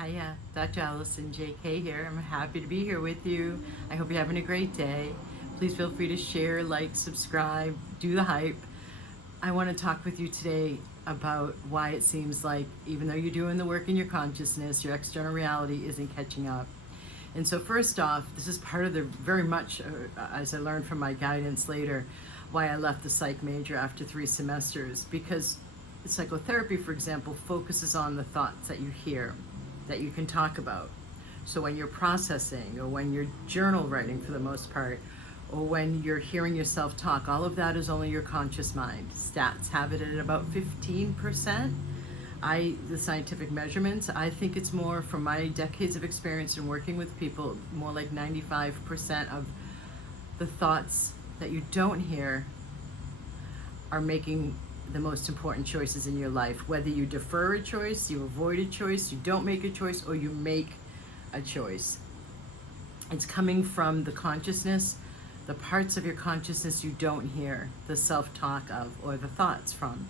Hiya, Dr. Alison J here. I'm happy to be here with you. I hope you're having a great day. Please feel free to share, like, subscribe, do the hype. I want to talk with you today about why it seems like even though you're doing the work in your consciousness, your external reality isn't catching up. And so first off, this is part of the very much, as I learned from my guidance later, why I left the psych major after 3 semesters, because psychotherapy, for example, focuses on the thoughts that you hear, that you can talk about. So when you're processing, or when you're journal writing for the most part, or when you're hearing yourself talk, all of that is only your conscious mind. Stats have it at about 15%. The scientific measurements, I think it's more, from my decades of experience in working with people, more like 95% of the thoughts that you don't hear are making the most important choices in your life. Whether you defer a choice, you avoid a choice, you don't make a choice, or you make a choice. It's coming from the consciousness, the parts of your consciousness you don't hear the self-talk of or the thoughts from.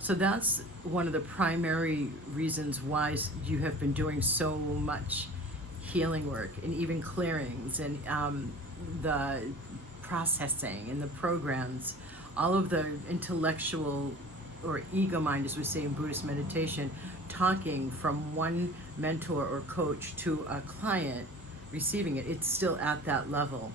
So that's one of the primary reasons why you have been doing so much healing work and even clearings and the processing and the programs, all of the intellectual or ego mind, as we say in Buddhist meditation, talking from one mentor or coach to a client receiving it. It's still at that level.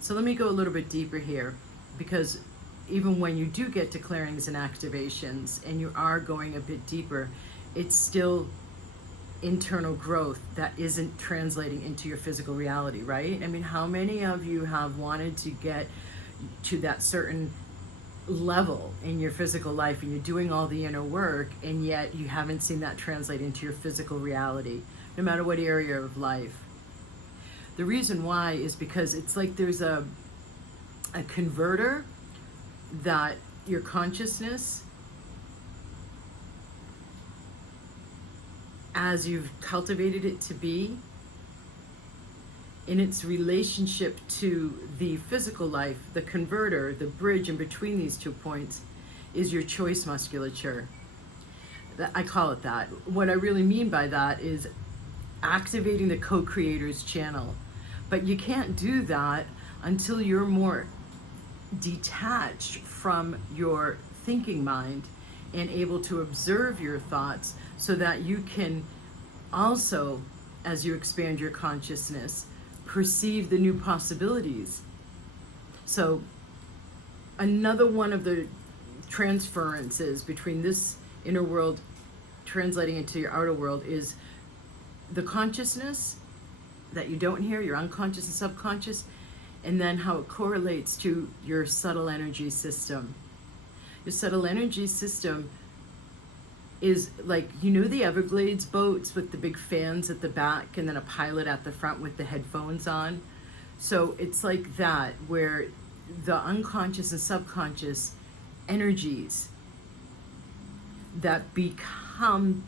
So let me go a little bit deeper here, because even when you do get to clearings and activations and you are going a bit deeper, it's still internal growth that isn't translating into your physical reality, right? I mean, how many of you have wanted to get to that certain level in your physical life and you're doing all the inner work, and yet you haven't seen that translate into your physical reality, no matter what area of life? The reason why is because it's like there's a converter that your consciousness, as you've cultivated it to be, in its relationship to the physical life, the converter, the bridge in between these 2 points, is your choice musculature. I call it that. What I really mean by that is activating the co-creator's channel. But you can't do that until you're more detached from your thinking mind and able to observe your thoughts, so that you can also, as you expand your consciousness, perceive the new possibilities. So another one of the transferences between this inner world translating into your outer world is the consciousness that you don't hear, your unconscious and subconscious, and then how it correlates to your subtle energy system. Your subtle energy system is like, the Everglades boats with the big fans at the back and then a pilot at the front with the headphones on. So it's like that, where the unconscious and subconscious energies that become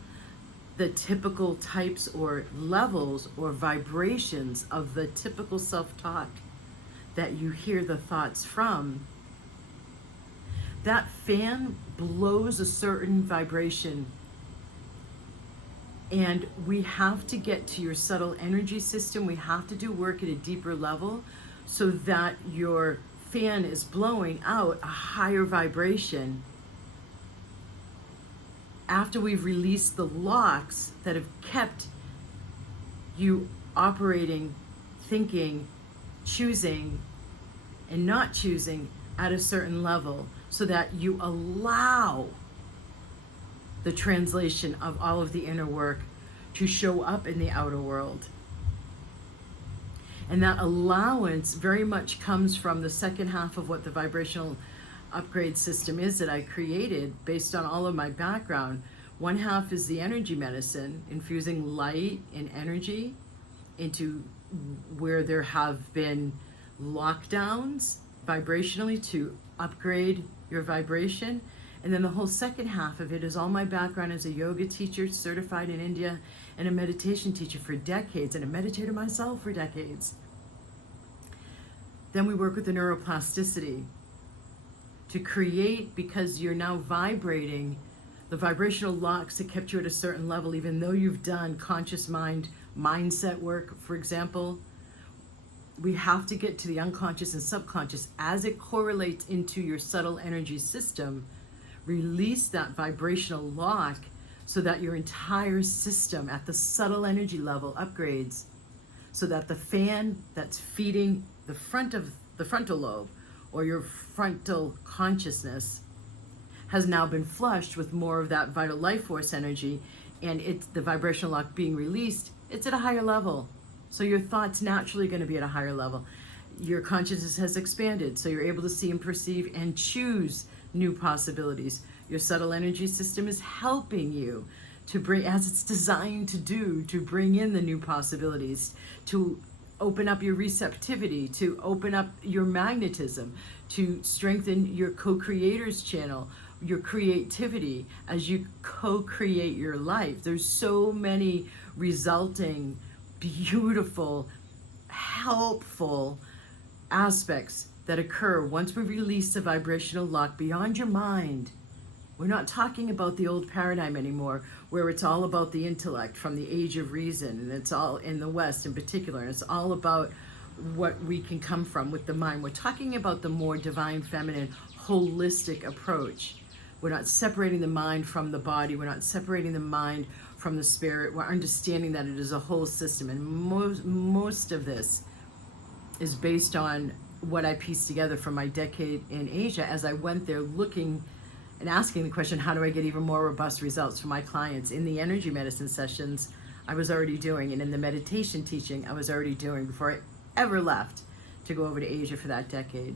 the typical types or levels or vibrations of the typical self-talk that you hear the thoughts from, that fan blows a certain vibration. And we have to get to your subtle energy system. We have to do work at a deeper level so that your fan is blowing out a higher vibration after we've released the locks that have kept you operating, thinking, choosing, and not choosing at a certain level, so that you allow the translation of all of the inner work to show up in the outer world. And that allowance very much comes from the second half of what the vibrational upgrade system is that I created based on all of my background. One half is the energy medicine, infusing light and energy into where there have been lockdowns vibrationally to upgrade your vibration. And then the whole second half of it is all my background as a yoga teacher, certified in India, and a meditation teacher for decades, and a meditator myself for decades. Then we work with the neuroplasticity to create, because you're now vibrating The vibrational locks that kept you at a certain level, even though you've done conscious mindset work, for example, we have to get to the unconscious and subconscious as it correlates into your subtle energy system. Release that vibrational lock so that your entire system at the subtle energy level upgrades, so that the fan that's feeding the frontal lobe or your frontal consciousness has now been flushed with more of that vital life force energy, and it's the vibrational lock being released, it's at a higher level. So your thoughts naturally going to be at a higher level. Your consciousness has expanded, so you're able to see and perceive and choose new possibilities. Your subtle energy system is helping you to bring, as it's designed to do, to bring in the new possibilities, to open up your receptivity, to open up your magnetism, to strengthen your co-creator's channel, your creativity as you co-create your life. There's so many resulting beautiful, helpful aspects that occur once we release the vibrational lock beyond your mind. We're not talking about the old paradigm anymore, where it's all about the intellect from the age of reason, and it's all in the West in particular, and it's all about what we can come from with the mind. We're talking about the more divine, feminine, holistic approach. We're not separating the mind from the body. We're not separating the mind from the spirit. We're understanding that it is a whole system, and most of this is based on what I pieced together from my decade in Asia as I went there looking and asking the question, how do I get even more robust results for my clients? In the energy medicine sessions, I was already doing, and in the meditation teaching, I was already doing before I ever left to go over to Asia for that decade.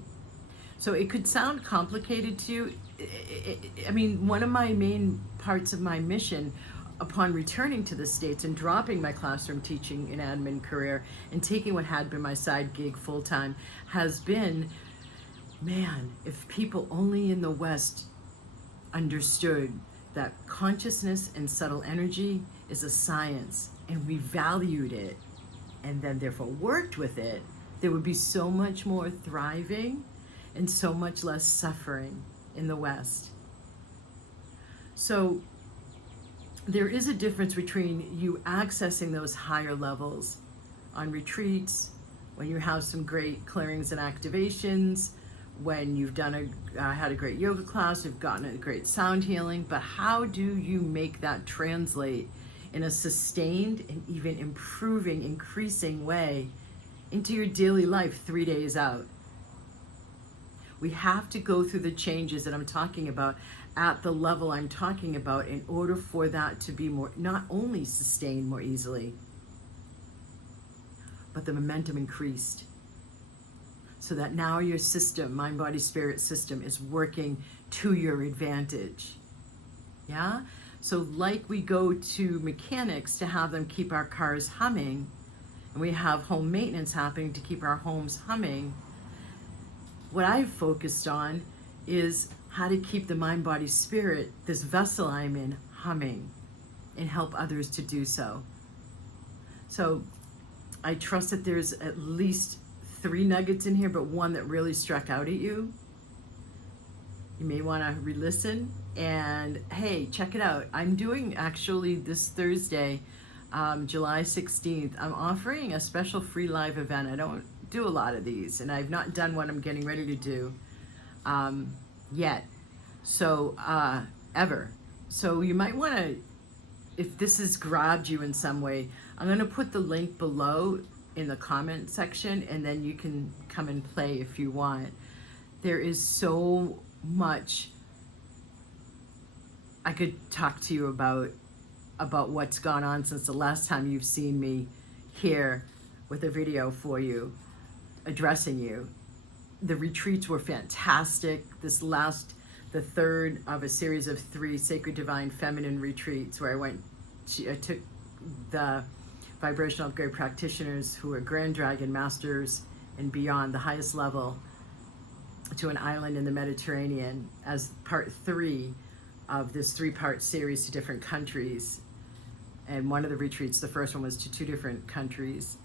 So it could sound complicated to you. I mean, one of my main parts of my mission upon returning to the States and dropping my classroom teaching and admin career and taking what had been my side gig full-time has been, man, if people only in the West understood that consciousness and subtle energy is a science and we valued it and then therefore worked with it, there would be so much more thriving and so much less suffering in the West. So there is a difference between you accessing those higher levels on retreats, when you have some great clearings and activations, when you've done had a great yoga class, you've gotten a great sound healing, but how do you make that translate in a sustained and even improving, increasing way into your daily life 3 days out? We have to go through the changes that I'm talking about at the level I'm talking about in order for that to be more, not only sustained more easily, but the momentum increased. So that now your system, mind, body, spirit system, is working to your advantage. Yeah? So like we go to mechanics to have them keep our cars humming, and we have home maintenance happening to keep our homes humming, what I've focused on is how to keep the mind, body, spirit, this vessel I'm in, humming, and help others to do so. So I trust that there's at least 3 nuggets in here, but one that really struck out at you. You may want to re-listen, and hey, check it out. I'm doing actually this Thursday, July 16th, I'm offering a special free live event. I don't do a lot of these, and I've not done what I'm getting ready to do yet, so ever. So you might want to, if this has grabbed you in some way, I'm going to put the link below in the comment section, and then you can come and play if you want. There is so much I could talk to you about what's gone on since the last time you've seen me here with a video for you, addressing you. The retreats were fantastic. The third of a series of 3 Sacred Divine Feminine retreats where I took the Vibrational Upgrade practitioners who are Grand Dragon Masters and beyond, the highest level, to an island in the Mediterranean as part 3 of this 3-part series to different countries. And one of the retreats, the first one, was to 2 different countries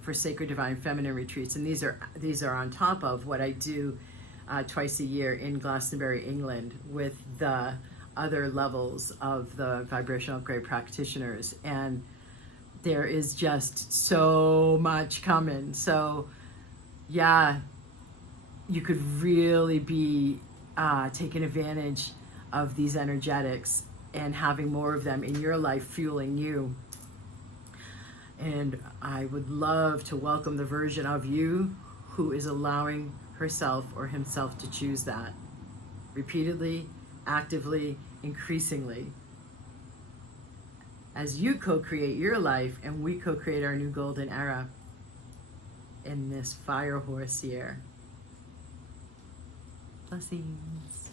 for Sacred Divine Feminine retreats. And these are on top of what I do twice a year in Glastonbury, England, with the other levels of the vibrational upgrade practitioners, and there is just so much coming. So yeah, you could really be taking advantage of these energetics and having more of them in your life, fueling you. And I would love to welcome the version of you who is allowing herself or himself to choose that repeatedly, actively, increasingly. As you co-create your life and we co-create our new golden era in this fire horse year. Blessings.